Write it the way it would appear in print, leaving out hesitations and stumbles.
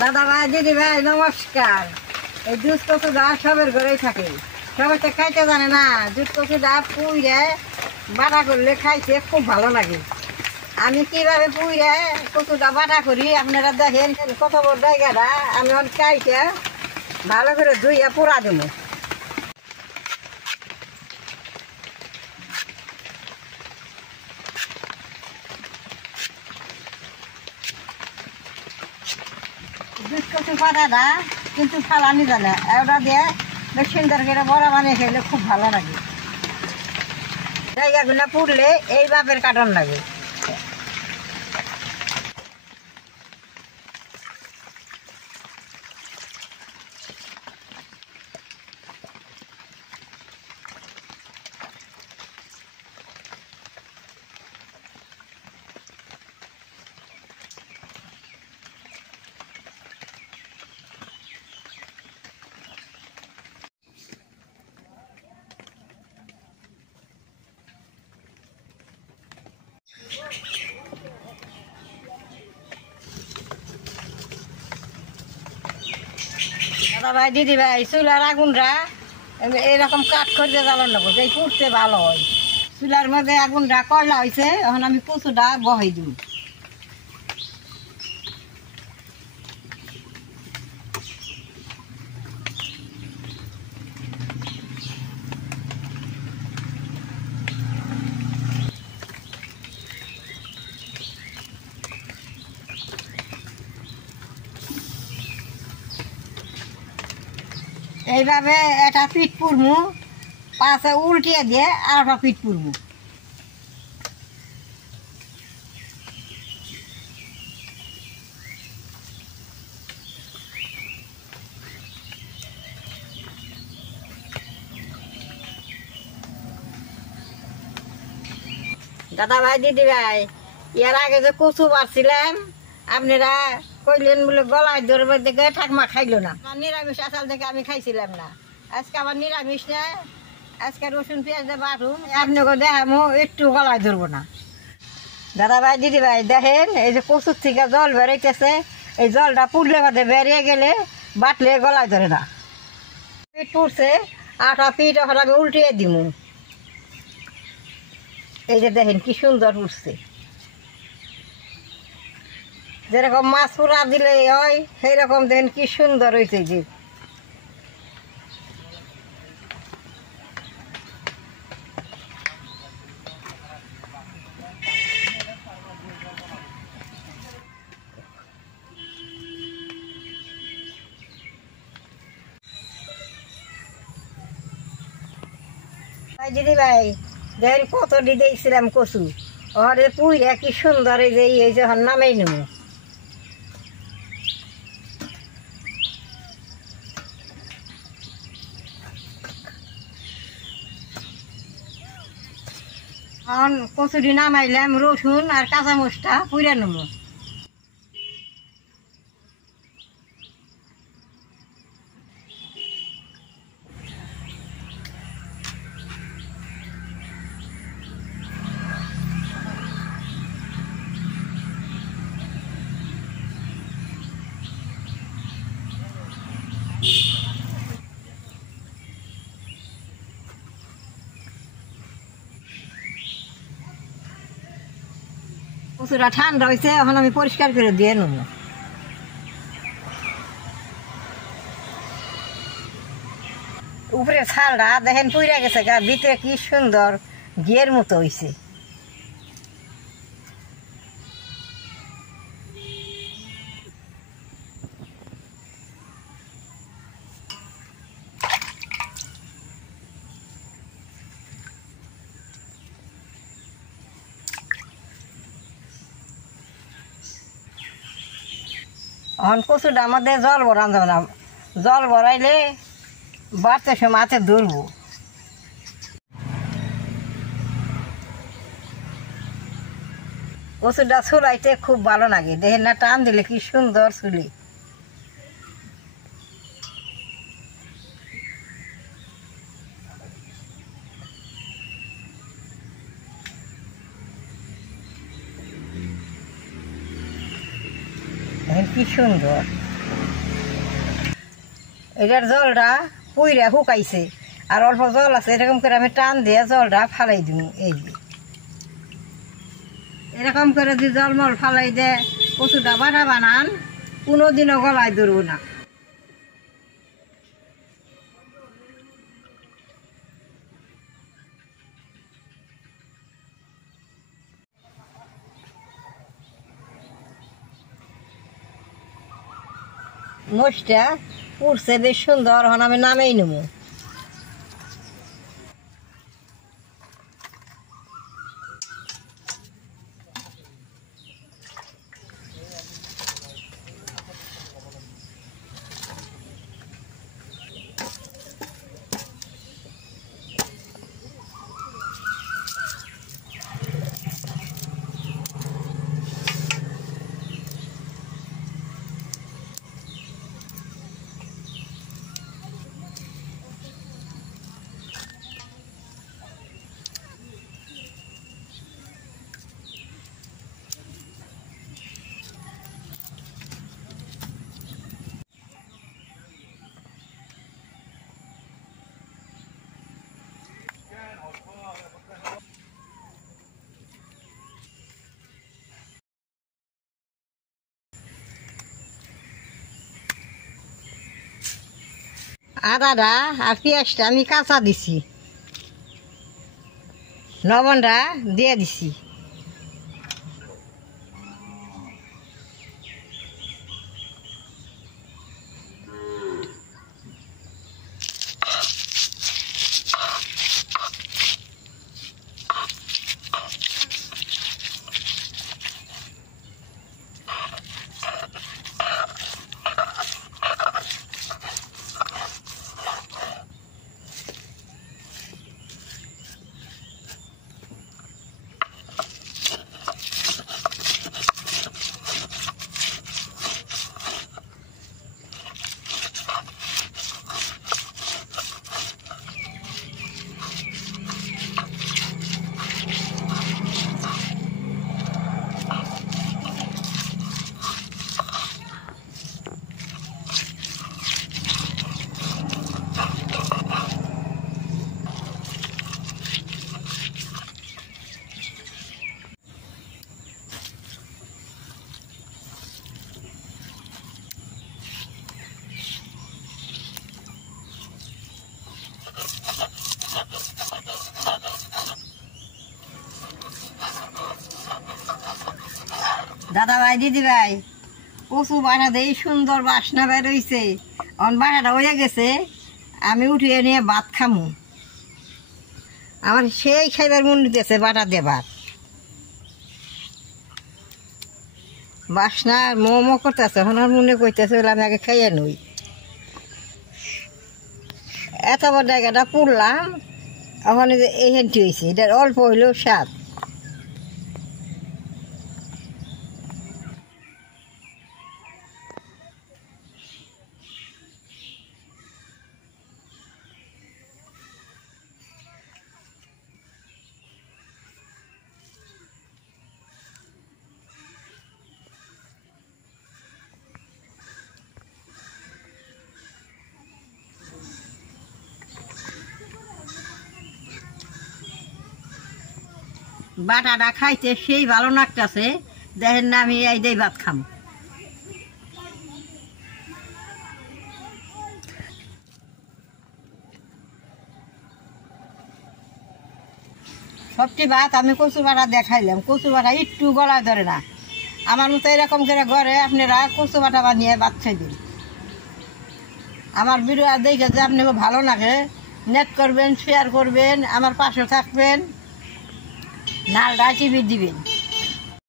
দাদা ভাই দিদি ভাই নমস্কার। এই জুস কচুটা সবের ঘরেই থাকে, সবাই তো খাইতে জানে না। জুস কচুটা পুইরে বাটা করলে খাইতে খুব ভালো লাগে। আমি কিভাবে পুইরে কচুটা বাটা করি আপনারা দেখেন। কত বড় জায়গাটা আমি খাইতে ভালো করে ধুইয়া পোড়া দেবো। জুস কচু পাতাটা কিন্তু ফালানি জানে, ওটা দিয়ে বেশ সুন্দর করে বড়া বানিয়ে খেলে খুব ভালো লাগে। জায়গাগুলো পুড়লে এই বাপের কাটন লাগে। দাদা ভাই দিদি ভাই চুলার আগুনটা এরকম কাঠ করতে জ্বালান লাগবো, এই পুড়তে ভালো হয়। চুলার মধ্যে আগুনটা কয়লা হয়েছে, এখন আমি কচুটা বহাই দিব। এইভাবে একটা পিঠ পুরমু, পাশে উল্টিয়ে দিয়ে আর একটা পিঠ পুরমু। দাদা ভাই দিদি ভাই, এর আগে যে কচু বাড়ছিলাম আপনারা কইলেন বলে গলায় ধরবে দেখে ঠাকমা খাইলো না। নিরামিষ আসাল থেকে আমি খাইছিলাম না, আজকে আমার নিরামিষ না, আজকে রসুন পেঁয়াজ দিয়ে বাটুন। আপনাকে দেখামো একটু গলায় ধরবো না। দাদা ভাই দিদি ভাই দেখেন, এই যে কচুর থেকে জল বেরোইতেছে, এই জলটা পুড়লে বাদে বেরিয়ে গেলে বাটলে গলায় ধরে না। পিঠ পুড়ছে, আটা পিঠ এখন আমি উল্টিয়ে দিব। এই যে দেখেন কি সুন্দর উঠছে, যেরকম মাছ পোড়া দিলে হয় সেই রকম দেখেন কি সুন্দর হয়েছে। যে ভাই দিদি ভাই দেখেন কত দিয়েছিলাম কচু, ওরে পুইরা কি সুন্দর এই যে এই যখন নামেই নেব। এখন কচুরি নামাইলাম, রসুন আর কাঁচা মরিচটা পুইরা নেব। কচুটা ঠান্ডা হয়েছে, এখন আমি পরিষ্কার করে দিয়ে নেব। উপরে ছালটা দেখেন পুইরা গেছে, গা ভিতরে কি সুন্দর ঘিয়ের মতো হয়েছে। এখন কচুটা আমাদের জল ভরান যাবে না, জল ভরাইলে বাড়তে সময় হাতে ধরবো। কচুটা চুলাইতে খুব ভালো লাগে, দেখেন না টান দিলে কি সুন্দর চুলি। দেখেন কি সুন্দর। এটার জলটা পুইরা শুকাইছে আর অল্প জল আছে, এরকম করে আমি টান দিয়ে জলটা ফালাই দিব। এই যে এরকম করে যদি জলমল ফালাই দে কচুটা বাটা বানান, কোনোদিনও গলায় ধরবো না। মশটা পুড়ছে বেশ সুন্দর, এখন আমি নামেই নেব। আদাটা আর পেঁয়াজটা আমি কাঁচা দিছি, লবণটা দিয়ে দিছি। দাদা ভাই, দিদি ভাই, কচু বাটা দিয়ে সুন্দর বাসনা বেরোইছে। অন বাটাটা হয়ে গেছে, আমি উঠিয়ে নিয়ে ভাত খামু। আমার সেই খাইবার মন দিতেছে বাটা দিয়ে ভাত। বাসনা মোমো করতেছে, এখন আমার মনে করতেছে আমি আগে খাইয়ে নই। এত বড় জায়গাটা পুড়লাম, এখন এই হেঁটি হয়েছে, এটার অল্প হইলেও স্বাদ। বাটাটা খাইতে সেই ভালো লাগতেছে, দেখেন না আমি এই দিয়ে ভাত খাম। সবটি ভাত আমি কচু বাটা দিয়ে খাইলাম। কচু বাটা একটু গলায় ধরে না। আমার মতো এরকম করে ঘরে আপনারা কচু বাটা বানিয়ে ভাত খাই দিন। আমার ভিডিও দেখে যে আপনাকে ভালো লাগে, নেট করবেন, শেয়ার করবেন, আমার পাশে থাকবেন, নালটা টিপে দিবেন।